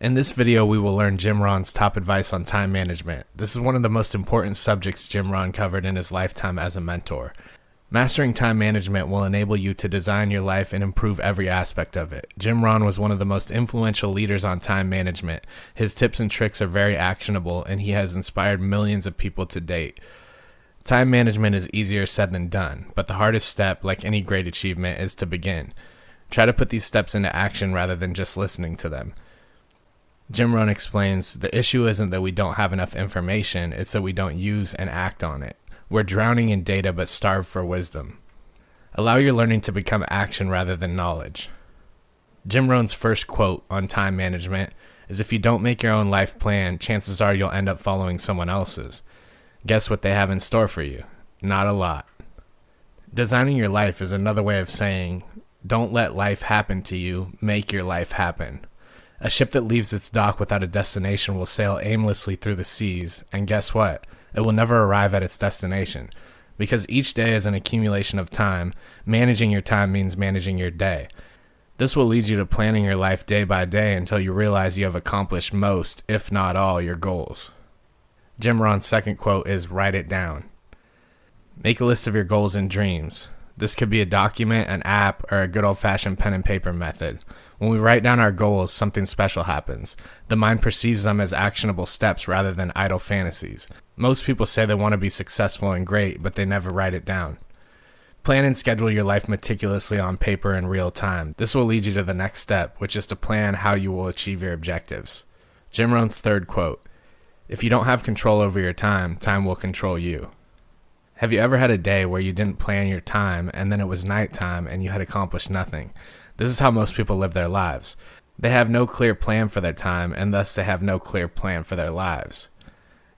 In this video, we will learn Jim Rohn's top advice on time management. This is one of the most important subjects Jim Rohn covered in his lifetime as a mentor. Mastering time management will enable you to design your life and improve every aspect of it. Jim Rohn was one of the most influential leaders on time management. His tips and tricks are very actionable, and he has inspired millions of people to date. Time management is easier said than done, but the hardest step, like any great achievement, is to begin. Try to put these steps into action rather than just listening to them. Jim Rohn explains, the issue isn't that we don't have enough information, it's that we don't use and act on it. We're drowning in data but starved for wisdom. Allow your learning to become action rather than knowledge. Jim Rohn's first quote on time management is, if you don't make your own life plan, chances are you'll end up following someone else's. Guess what they have in store for you? Not a lot. Designing your life is another way of saying, don't let life happen to you, make your life happen. A ship that leaves its dock without a destination will sail aimlessly through the seas, and guess what? It will never arrive at its destination. Because each day is an accumulation of time, managing your time means managing your day. This will lead you to planning your life day by day until you realize you have accomplished most, if not all, your goals. Jim Rohn's second quote is, write it down. Make a list of your goals and dreams. This could be a document, an app, or a good old-fashioned pen and paper method. When we write down our goals, something special happens. The mind perceives them as actionable steps rather than idle fantasies. Most people say they want to be successful and great, but they never write it down. Plan and schedule your life meticulously on paper in real time. This will lead you to the next step, which is to plan how you will achieve your objectives. Jim Rohn's third quote, if you don't have control over your time, time will control you. Have you ever had a day where you didn't plan your time and then it was nighttime and you had accomplished nothing? This is how most people live their lives. They have no clear plan for their time, and thus they have no clear plan for their lives.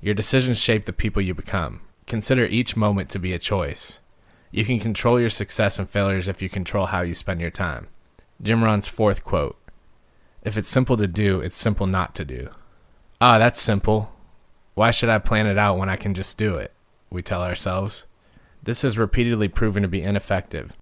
Your decisions shape the people you become. Consider each moment to be a choice. You can control your success and failures if you control how you spend your time. Jim Rohn's fourth quote, if it's simple to do, it's simple not to do. Ah, that's simple. Why should I plan it out when I can just do it? We tell ourselves. This has repeatedly proven to be ineffective.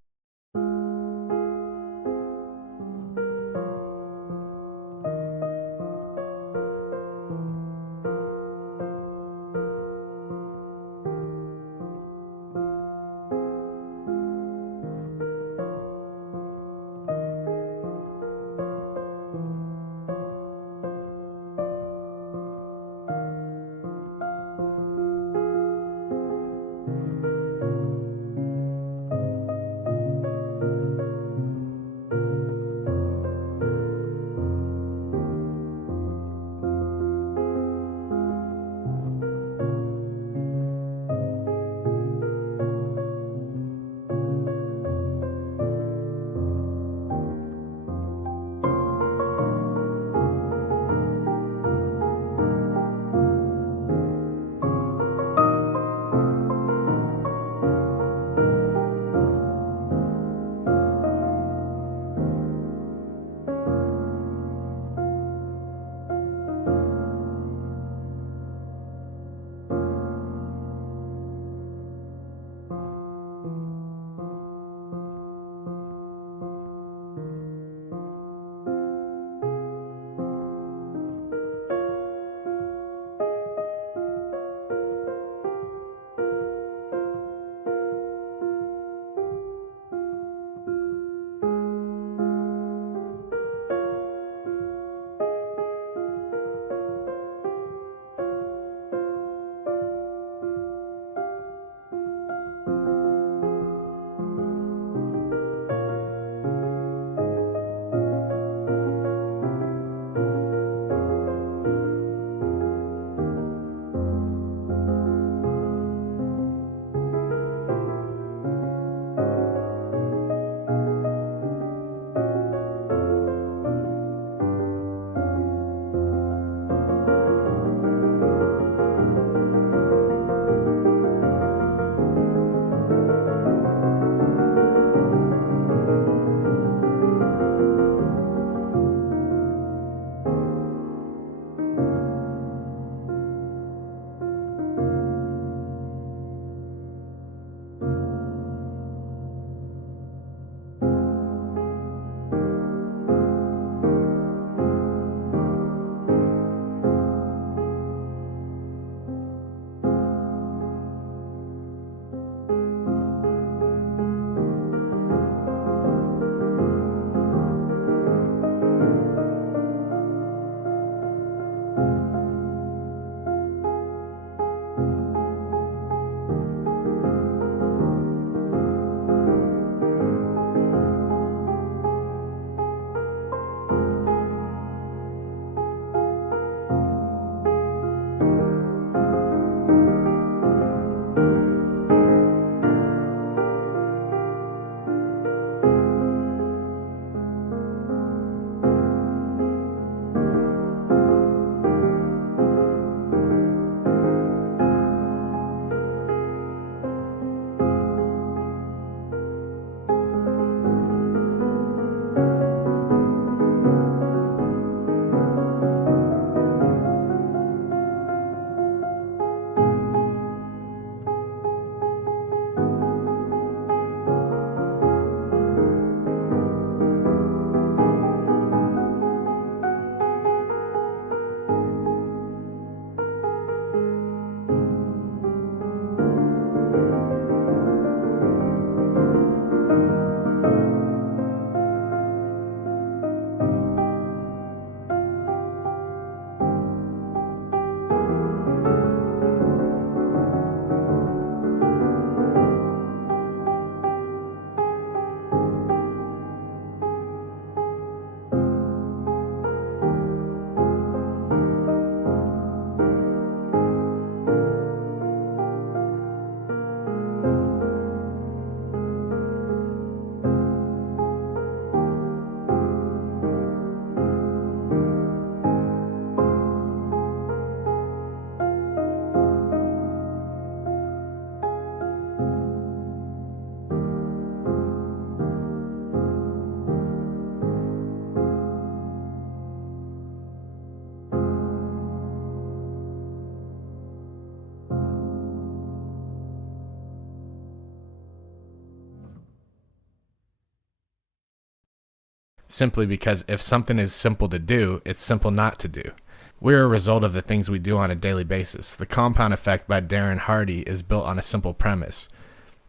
simply because if something is simple to do, it's simple not to do. We're a result of the things we do on a daily basis. The Compound Effect by Darren Hardy is built on a simple premise.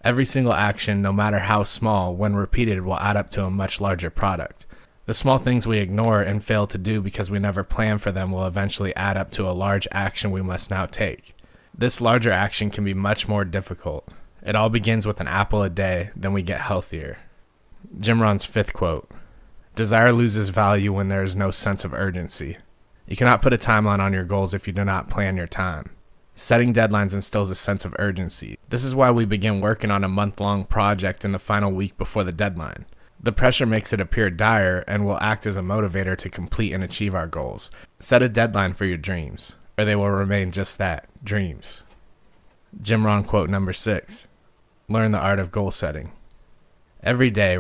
Every single action, no matter how small, when repeated will add up to a much larger product. The small things we ignore and fail to do because we never plan for them will eventually add up to a large action we must now take. This larger action can be much more difficult. It all begins with an apple a day, then we get healthier. Jim Rohn's fifth quote: "Desire loses value when there is no sense of urgency." You cannot put a timeline on your goals if you do not plan your time. Setting deadlines instills a sense of urgency. This is why we begin working on a month-long project in the final week before the deadline. The pressure makes it appear dire and will act as a motivator to complete and achieve our goals. Set a deadline for your dreams, or they will remain just that, dreams. Jim Rohn quote number 6. Learn the art of goal setting. Every day,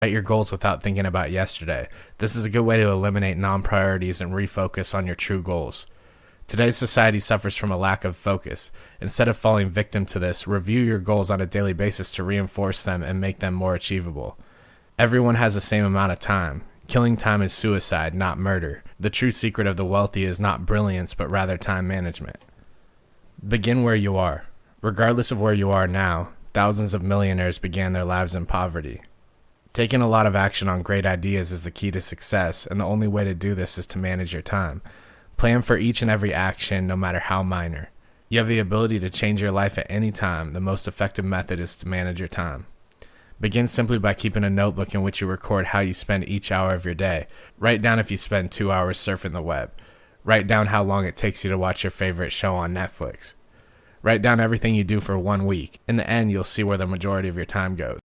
Write your goals without thinking about yesterday. This is a good way to eliminate non-priorities and refocus on your true goals. Today's society suffers from a lack of focus. Instead of falling victim to this, review your goals on a daily basis to reinforce them and make them more achievable. Everyone has the same amount of time. Killing time is suicide, not murder. The true secret of the wealthy is not brilliance, but rather time management. Begin where you are. Regardless of where you are now, thousands of millionaires began their lives in poverty. Taking a lot of action on great ideas is the key to success, and the only way to do this is to manage your time. Plan for each and every action, no matter how minor. You have the ability to change your life at any time. The most effective method is to manage your time. Begin simply by keeping a notebook in which you record how you spend each hour of your day. Write down if you spend 2 hours surfing the web. Write down how long it takes you to watch your favorite show on Netflix. Write down everything you do for 1 week. In the end, you'll see where the majority of your time goes.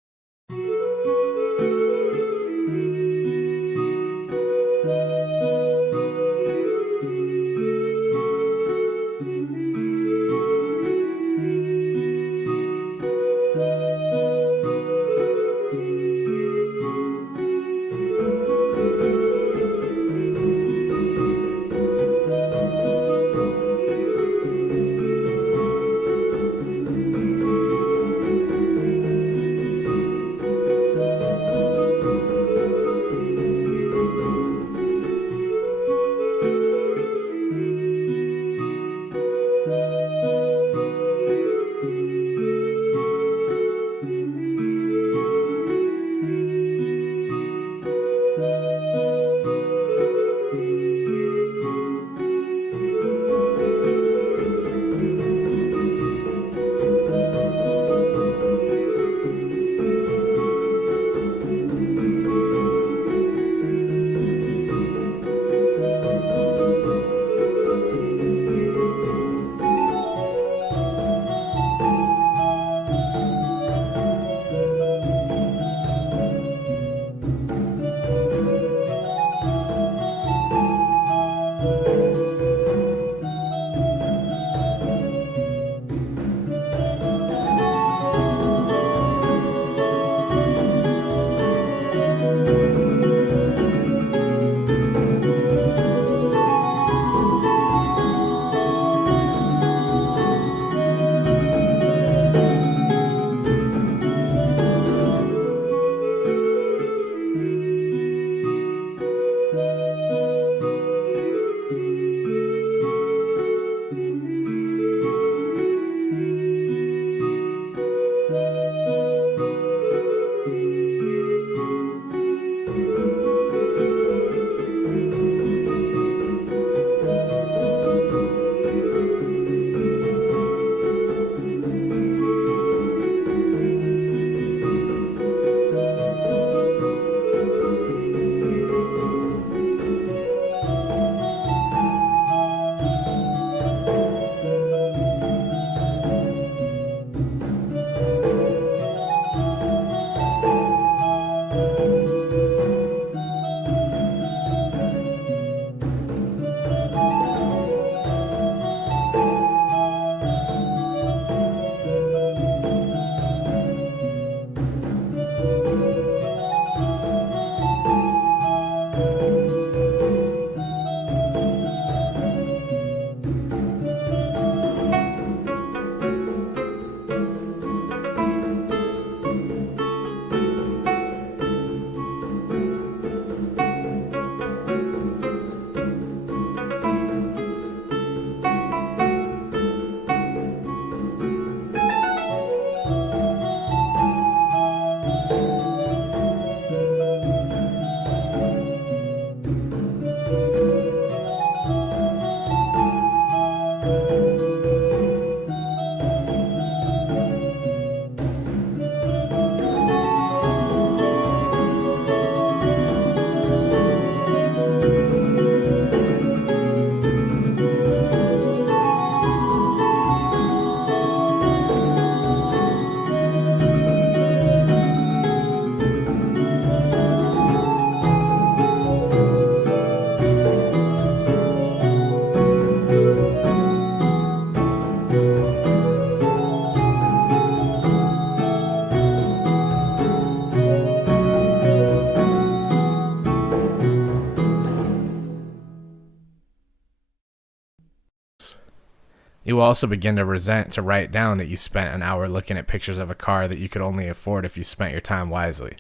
You will also begin to resent to write down that you spent an hour looking at pictures of a car that you could only afford if you spent your time wisely.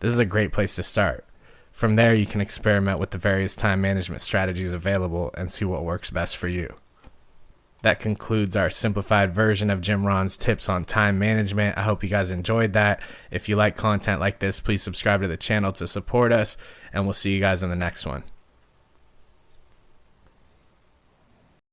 This is a great place to start. From there, you can experiment with the various time management strategies available and see what works best for you. That concludes our simplified version of Jim Rohn's tips on time management. I hope you guys enjoyed that. If you like content like this, please subscribe to the channel to support us, and we'll see you guys in the next one.